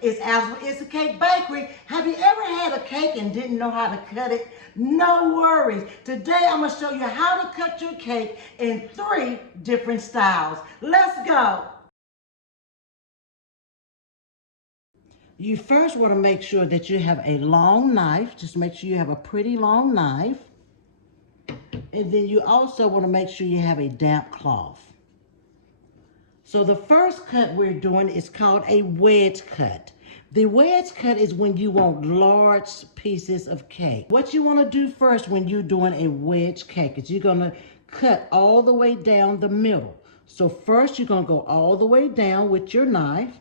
It's It's a Cake Bakery. Have you ever had a cake and didn't know how to cut it? No worries. Today I'm going to show you how to cut your cake in 3 different styles. Let's go. You first want to make sure that you have a long knife. Just make sure you have a pretty long knife. And then you also want to make sure you have a damp cloth. So the first cut we're doing is called a wedge cut. The wedge cut is when you want large pieces of cake. What you want to do first when you're doing a wedge cake is you're going to cut all the way down the middle. So first you're going to go all the way down with your knife,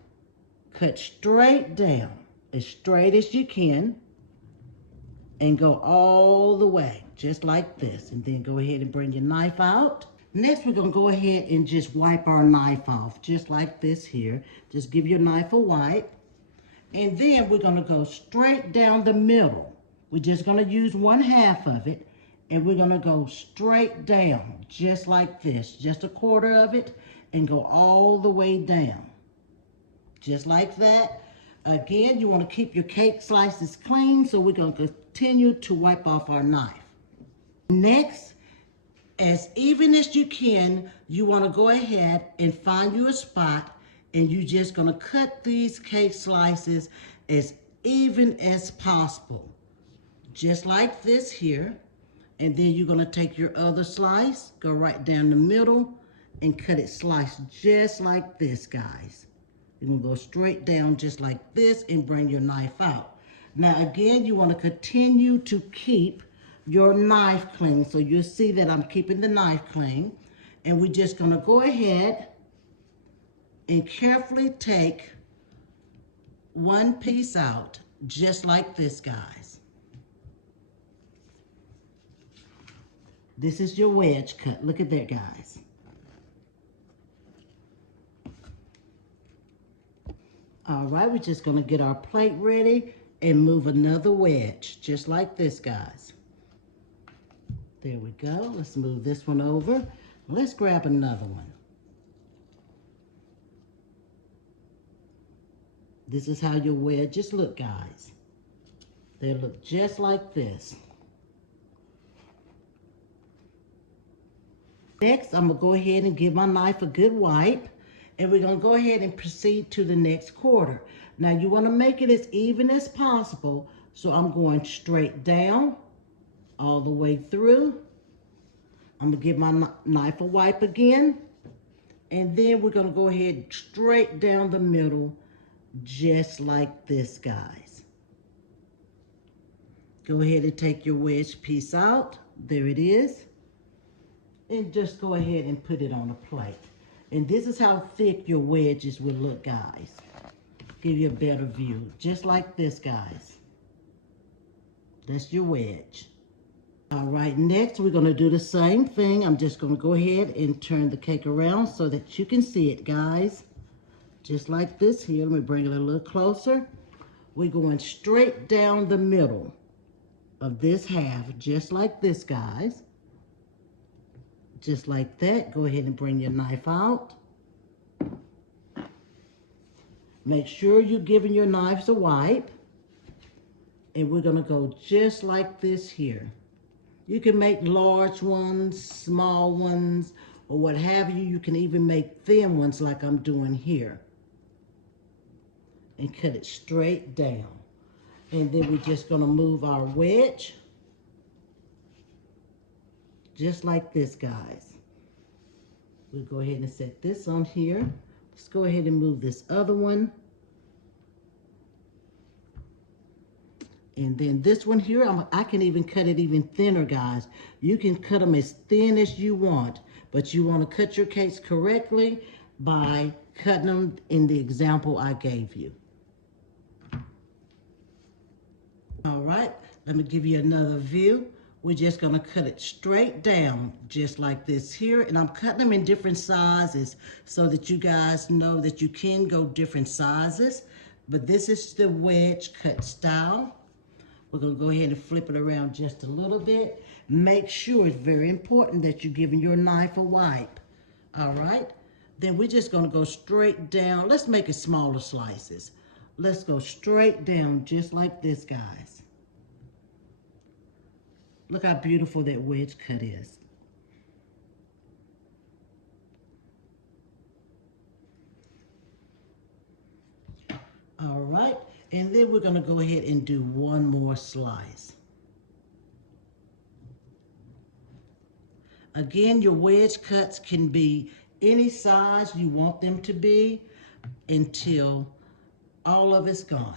cut straight down, as straight as you can, and go all the way, just like this. And then go ahead and bring your knife out. Next, we're going to go ahead and just wipe our knife off, just like this here. Just give your knife a wipe. And then we're going to go straight down the middle. We're just going to use 1/2 of it. And we're going to go straight down, just like this. Just 1/4 of it, and go all the way down. Just like that. Again, you want to keep your cake slices clean, so we're going to continue to wipe off our knife. Next, as even as you can, you want to go ahead and find you a spot, and you're just going to cut these cake slices as even as possible. Just like this here. And then you're going to take your other slice, go right down the middle, and cut it sliced just like this, guys. You're going to go straight down just like this and bring your knife out. Now, again, you want to continue to keep your knife clean. So you'll see that I'm keeping the knife clean. And we're just going to go ahead and carefully take one piece out, just like this, guys. This is your wedge cut. Look at that, guys. All right, we're just going to get our plate ready and move another wedge, just like this, guys. There we go. Let's move this one over. Let's grab another one. This is how your wedges look, guys. They look just like this. Next, I'm going to go ahead and give my knife a good wipe. And we're going to go ahead and proceed to the next quarter. Now, you want to make it as even as possible. So I'm going straight down, all the way through. I'm going to give my knife a wipe again. And then we're going to go ahead straight down the middle, just like this, guys. Go ahead and take your wedge piece out. There it is. And just go ahead and put it on a plate. And this is how thick your wedges will look, guys. Give you a better view. Just like this, guys. That's your wedge. All right, next we're going to do the same thing. I'm just going to go ahead and turn the cake around so that you can see it, guys. Just like this here. Let me bring it a little closer. We're going straight down the middle of this half, just like this, guys. Just like that. Go ahead and bring your knife out. Make sure you're giving your knives a wipe. And we're going to go just like this here. You can make large ones, small ones, or what have you. You can even make thin ones like I'm doing here. And cut it straight down. And then we're just going to move our wedge. Just like this, guys. We'll go ahead and set this on here. Let's go ahead and move this other one. And then this one here, I can even cut it even thinner, guys. You can cut them as thin as you want, but you want to cut your cakes correctly by cutting them in the example I gave you. All right, let me give you another view. We're just going to cut it straight down, just like this here. And I'm cutting them in different sizes so that you guys know that you can go different sizes. But this is the wedge cut style. We're going to go ahead and flip it around just a little bit. Make sure, it's very important that you're giving your knife a wipe. All right? Then we're just going to go straight down. Let's make it smaller slices. Let's go straight down just like this, guys. Look how beautiful that wedge cut is. All right, and then we're gonna go ahead and do one more slice. Again, your wedge cuts can be any size you want them to be until all of it's gone.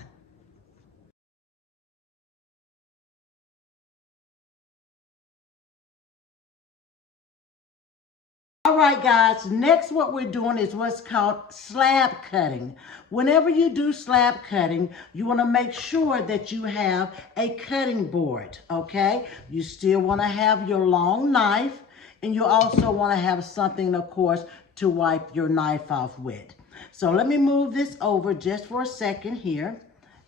All right, guys, next what we're doing is what's called slab cutting. Whenever you do slab cutting, you want to make sure that you have a cutting board, okay? You still want to have your long knife, and you also want to have something, of course, to wipe your knife off with. So let me move this over just for a second here,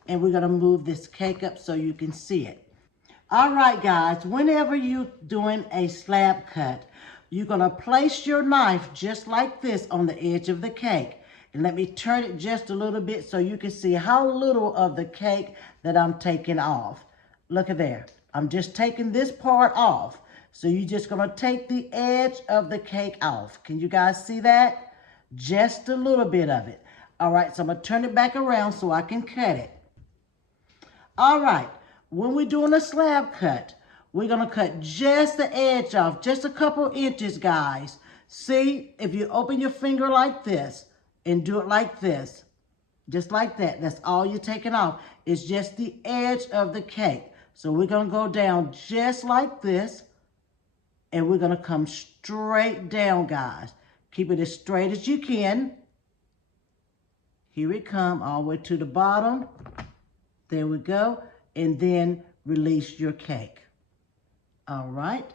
and we're going to move this cake up so you can see it. All right, guys, whenever you're doing a slab cut, you're going to place your knife just like this on the edge of the cake. And let me turn it just a little bit so you can see how little of the cake that I'm taking off. Look at there. I'm just taking this part off. So you're just going to take the edge of the cake off. Can you guys see that? Just a little bit of it. All right, so I'm going to turn it back around so I can cut it. All right, when we're doing a slab cut, we're going to cut just the edge off, just a couple inches, guys. See, if you open your finger like this and do it like this, just like that, that's all you're taking off. It's just the edge of the cake. So we're going to go down just like this, and we're going to come straight down, guys. Keep it as straight as you can. Here it comes, all the way to the bottom. There we go. And then release your cake. All right.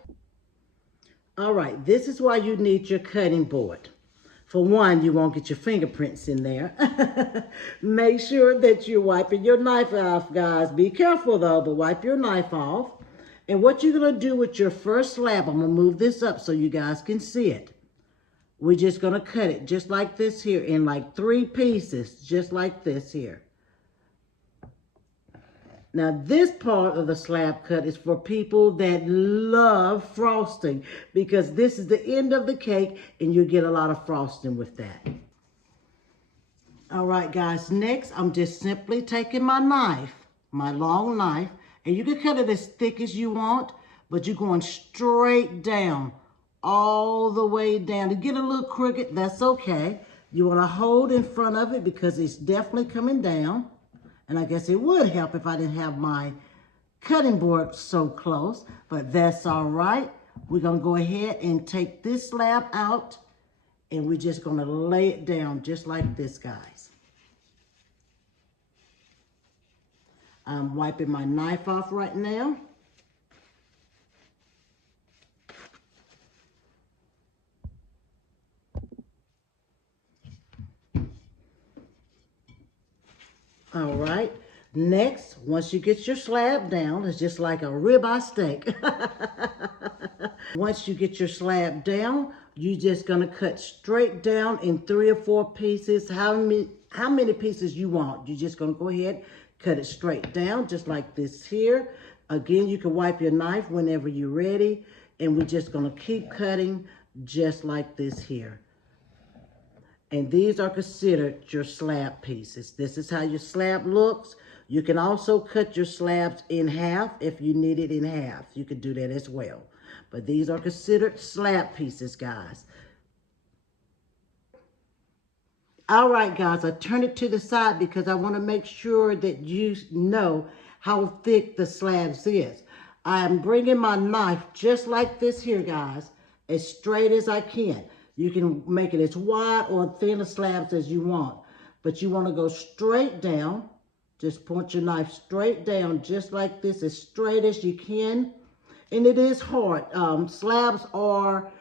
All right, this is why you need your cutting board. For one, you won't get your fingerprints in there. Make sure that you're wiping your knife off, guys. Be careful though, but wipe your knife off. And what you're gonna do with your first slab, I'm gonna move this up so you guys can see it. We're just gonna cut it just like this here in like 3 pieces, just like this here. Now, this part of the slab cut is for people that love frosting, because this is the end of the cake and you get a lot of frosting with that. All right, guys, next I'm just simply taking my knife, my long knife, and you can cut it as thick as you want, but you're going straight down, all the way down. To get a little crooked, that's okay. You want to hold in front of it because it's definitely coming down. And I guess it would help if I didn't have my cutting board so close, but that's all right. We're gonna go ahead and take this slab out, and we're just gonna lay it down just like this, guys. I'm wiping my knife off right now. All right, next, once you get your slab down, it's just like a ribeye steak. Once you get your slab down, you're just gonna cut straight down in 3 or 4 pieces, how many pieces you want. You're just gonna go ahead, cut it straight down, just like this here. Again, you can wipe your knife whenever you're ready, and we're just gonna keep cutting just like this here. And these are considered your slab pieces. This is how your slab looks. You can also cut your slabs in half if you need it in half. You can do that as well. But these are considered slab pieces, guys. All right, guys, I turn it to the side because I want to make sure that you know how thick the slabs is. I am bringing my knife just like this here, guys, as straight as I can. You can make it as wide or thin of slabs as you want, but you want to go straight down. Just point your knife straight down, just like this, as straight as you can. And it is hard. Slabs are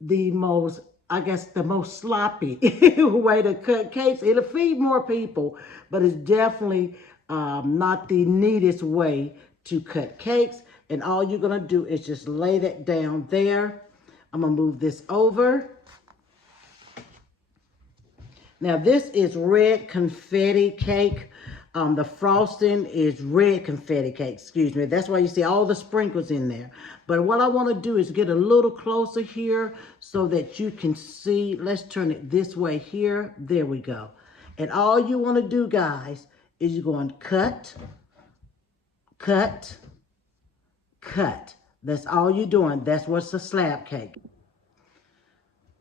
the most, I guess, the most sloppy way to cut cakes. It'll feed more people, but it's definitely not the neatest way to cut cakes. And all you're gonna do is just lay that down there. I'm gonna move this over. Now this is red confetti cake. The frosting is red confetti cake, excuse me. That's why you see all the sprinkles in there. But what I want to do is get a little closer here so that you can see. Let's turn it this way here. There we go. And all you want to do, guys, is you're going to cut, cut, cut. That's all you're doing. That's what's a slab cake.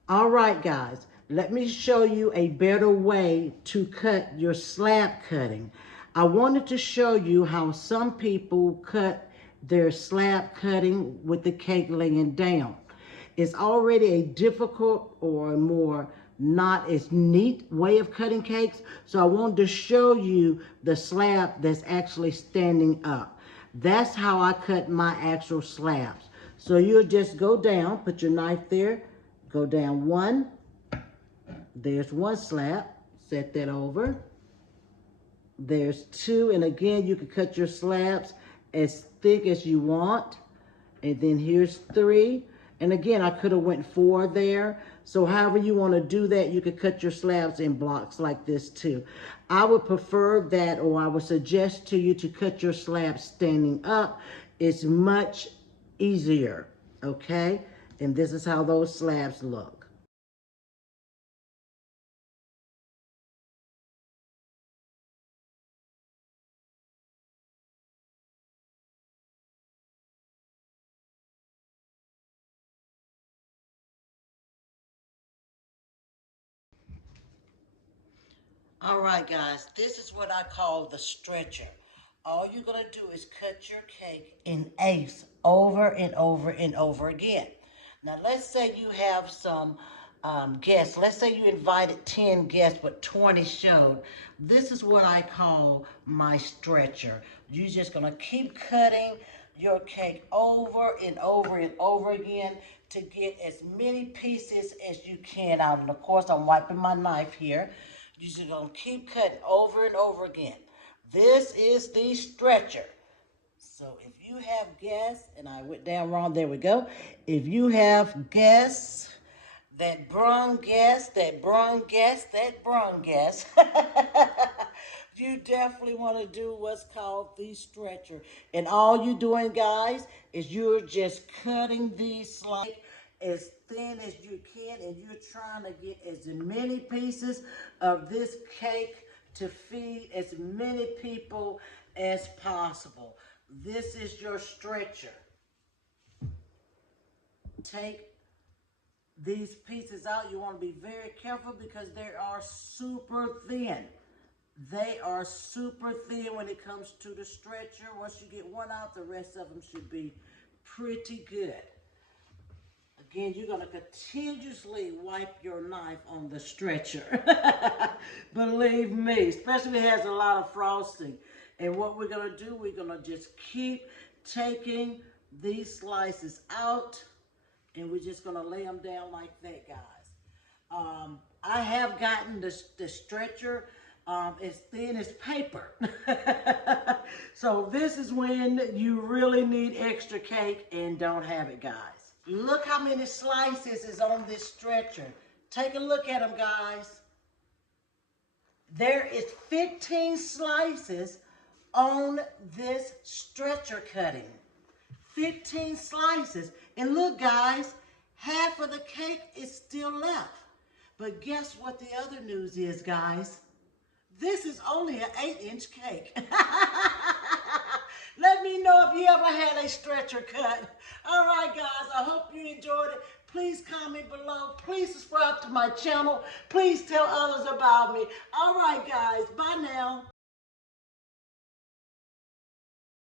All right, guys, let me show you a better way to cut your slab cutting. I wanted to show you how some people cut their slab cutting with the cake laying down. It's already a difficult or a more not as neat way of cutting cakes, so I wanted to show you the slab that's actually standing up. That's how I cut my actual slabs. So you'll just go down, put your knife there, go down one, there's one slab, set that over. There's two, and again, you can cut your slabs as thick as you want. And then here's three. And again, I could have went four there. So however you want to do that, you could cut your slabs in blocks like this too. I would prefer that, or I would suggest to you to cut your slabs standing up. It's much easier, okay? And this is how those slabs look. All right, guys, this is what I call the stretcher. All you're going to do is cut your cake in eighths over and over and over again. Now, let's say you have some guests. Let's say you invited 10 guests, but 20 showed. This is what I call my stretcher. You're just going to keep cutting your cake over and over and over again to get as many pieces as you can out. And of course, I'm wiping my knife here. You're just going to keep cutting over and over again. This is the stretcher. So if you have guests, and I went down wrong, there we go. If you have guests that brung guests, that brung guests, that brung guests, you definitely want to do what's called the stretcher. And all you're doing, guys, is you're just cutting these slices as thin as you can, and you're trying to get as many pieces of this cake to feed as many people as possible. This is your stretcher. Take these pieces out. You want to be very careful because they are super thin. They are super thin when it comes to the stretcher. Once you get one out, the rest of them should be pretty good. Again, you're going to continuously wipe your knife on the stretcher. Believe me, especially if it has a lot of frosting. And what we're going to do, we're going to just keep taking these slices out, and we're just going to lay them down like that, guys. I have gotten the stretcher as thin as paper. So this is when you really need extra cake and don't have it, guys. Look how many slices is on this stretcher. Take a look at them, guys. There is 15 slices on this stretcher cutting. 15 slices. And look, guys, half of the cake is still left. But guess what the other news is, guys? This is only an 8-inch cake. Let me know if you ever had a stretcher cut. All right, guys, I hope you enjoyed it. Please comment below. Please subscribe to my channel. Please tell others about me. All right, guys, bye now.